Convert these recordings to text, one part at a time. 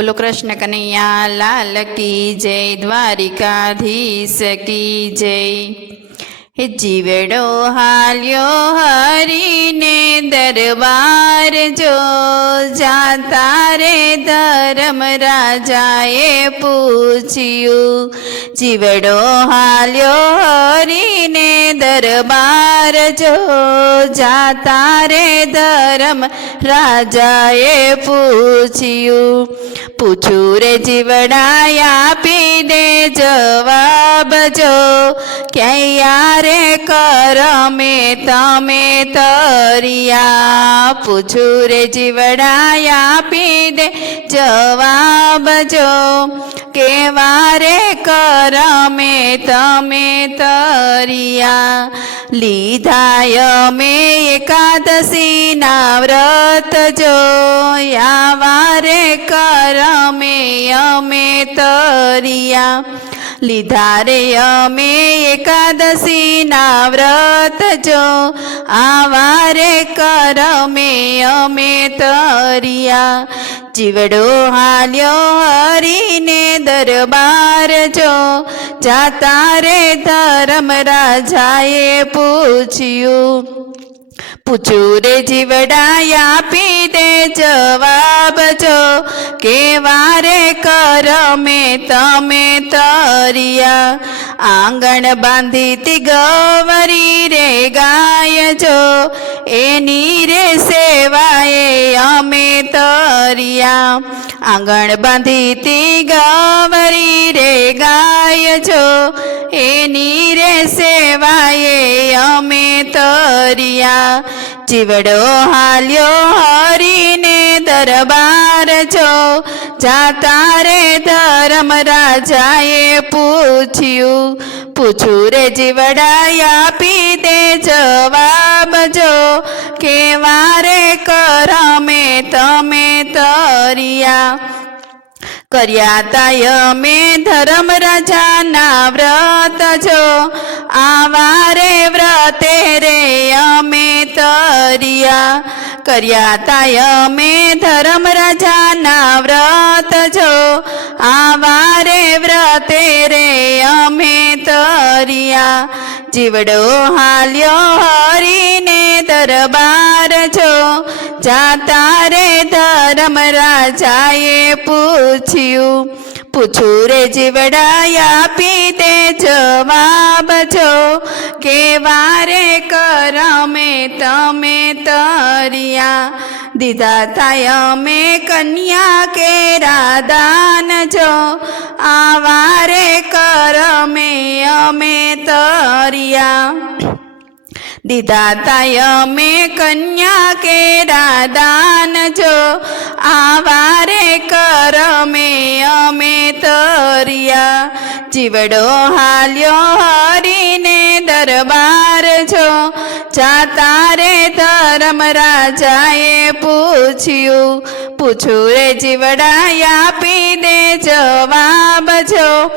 बोलो कृष्ण कन्हैया लाल की जय, द्वारिकाधीश की जय। हे जीवड़ो हाल्यो हरि ने दरबार जो, जाता रे धर्म राजाए पूछ्यू। जीवड़ो हाल्यो हरि ने दरबार जो, जाता रे धर्म राजाए पूछ्यू। पूछू रे जीवड़ा आपी दे जवाब जो, क्या यारे कर में तमे तरिया। पूछू रे जीवड़ा आपी दे जवाब जो, के वारे कर में तमे तरिया। लीधाय में एकादशी ना व्रत जो, या वारे कर में अमे तरिया। लीधा रे अमे एकादशी ना व्रत जो, आवारे कर में अमे तरिया। जीवड़ो हाल्यो हरि ने दरबार जो, जाता रे धर्म राजाए पूछ्यू। पूछू रे जीवड़ा आपी दे जवाब जो, के वारे कर में तमे तरिया। आंगण बांधी ती गवरी रे गाय जो, एनी रे सेवाए अमे तरिया। आंगण बांधी ती गवरी रे गाय जो, एनी रे सेवाए अमे तरिया। जीवड़ो हाल्यो हरि ने दरबार जो, जाता रे धर्म राजाए पूछ्यू। पूछू रे जीवड़ा आपी दे जवाब जो, के वारे कर में तमे तरिया। कर्या ताय में धर्म राजा ना व्रत जो, आवारे व्रते रे अमे तरिया। कर्या ताय में धर्म राजा ना व्रत जो, आवारे व्रते रे अमे तरिया। जीवड़ो हाल्यो हरि ने दरबार जो, जाता रे धर्म राजाए पूछ्यू। पूछू रे जीवड़ा आपी दे जवाब जो, के वारे कर में तमे तरिया। दीदा थाय में कन्या के रादान जो, आवारे कर में अमे तरिया। दीदा ताय में कन्या के रादान जो, आवारे कर में अमे तरिया। जीवड़ो हाल्यो हरि ने दरबार जो, जाता रे धर्म राजाए पूछ्यू। पूछू रे जीवड़ा आपी दे जवाब जो,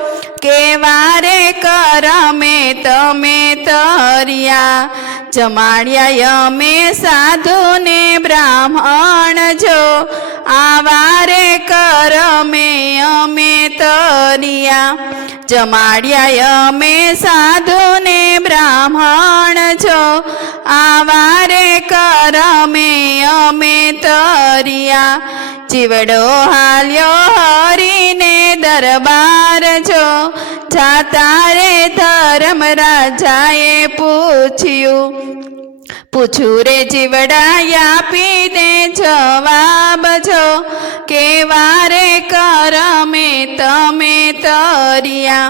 के वारे कर में तमे तरिया। जमाड़िया में साधु ने ब्राह्मण जो, आवारे कर में अमे तरिया। जमाड़िया में साधु ने ब्राह्मण जो, आवारे कर में अमे तरिया। जीवड़ो हाल्यो हरि ने दरबार जो, जाता रे धर्म राजाए पूछ्यू। पूछू रे जीवड़ा आपी दे जवाब जो, के वारे कर में तमे तरिया।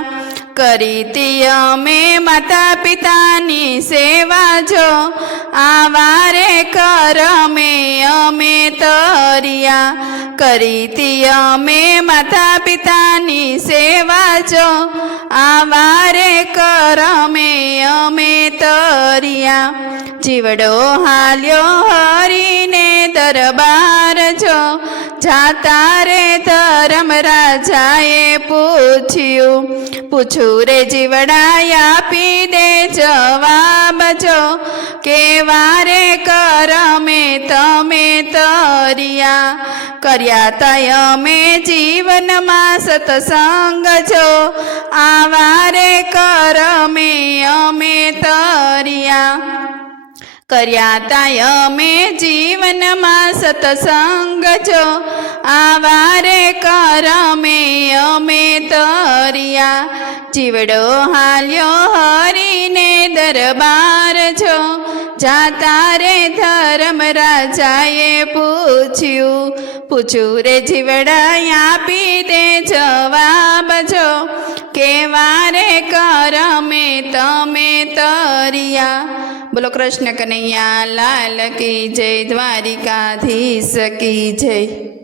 करी ती अमे माता पितानी सेवा जो, आवारे कर में अमे तरिया। करी ती अमे माता पितानी सेवा जो, आवारे कर में अमे तरिया। जीवड़ो हाल्यो हरि ने दरबार जो, જાતા રે ધર્મરાજાએ પૂછ્યું રે જીવડા આપી દે જવાબ જો કેવા રે કરમે તમે તર્યા કર્યા તા અમે જીવનમાં સત્સંગ જો આવા રે કરમે અમે તર્યા કર્યા તા અમે જીવનમાં સત્સંગ જો આવા રે કરમે અમે તર્યા જીવડો હાલ્યો હરીને દરબાર જો જાતા રે ધર્મરાજાએ પૂછ્યું રે જીવડા આપી દે જવાબ જો કેવા રે કરમે તમે તર્યા બોલો કૃષ્ણ કનૈયા લાલ કી જય દ્વારિકાધીશ કી જય